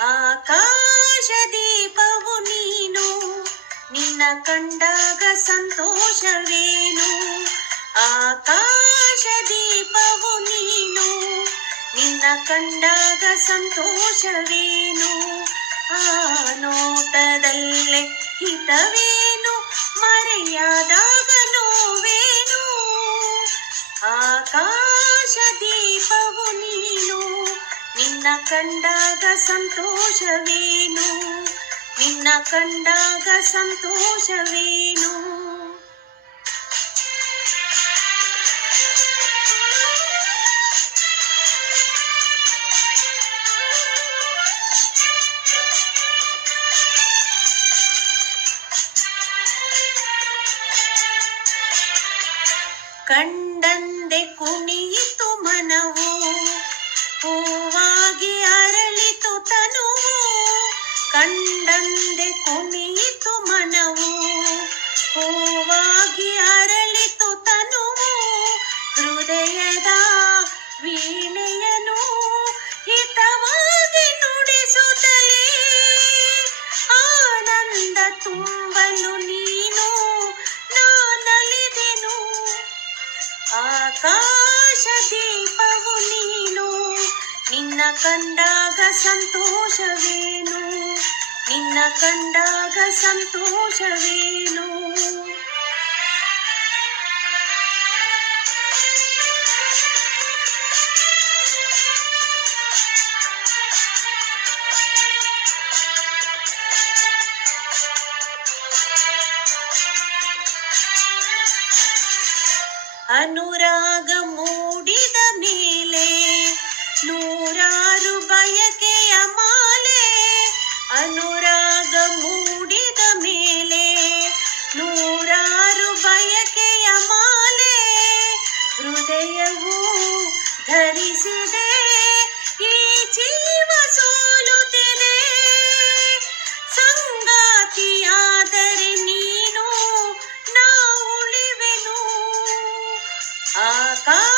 ಆಕಾಶ ದೀಪವು ನೀನು, ನಿನ್ನ ಕಂಡಾಗ ಸಂತೋಷವೇನು? ಆಕಾಶ ದೀಪವು ನೀನು, ನಿನ್ನ ಕಂಡಾಗ ಸಂತೋಷವೇನು? ಆ ನೋಟದಲ್ಲೇ ಹಿತವೇನು? ಮರೆಯಾದಾಗ ನೋವೇನು? ಆಕಾಶ ನಿನ್ನ ಕಂಡಾಗ ಸಂತೋಷವೇನು? ನಿನ್ನ ಕಂಡಾಗ ಸಂತೋಷವೇನು? ಕಂಡಂದೆ ಕುಣಿಯಿತು ಮನವು. ಹೂವಾಗಿ ಕಂಡಂದೆ ಕುಣಿಯಿತು ಮನವು. ಹೂವಾಗಿ ಅರಳಿತು ತನುವು. ಹೃದಯದ ವೀಣೆಯನು ಹಿತವಾಗಿ ನುಡಿಸುತ್ತಲೇ. ಆನಂದ ತುಂಬಲು ನೀನು ನಾನಲಿದೆನು. ಆಕಾಶ ದೀಪವು ನೀನು. ನಿನ್ನ ಕಂಡಾಗ ಸಂತೋಷವೇನು? ನಿನ್ನ ಕಂಡಾಗ ಸಂತೋಷವೇನು? ಅನುರಾಗ ಮೂಡಿದ ಮೇಲೆ ನೂರಾರು ಬಯಕೆಯ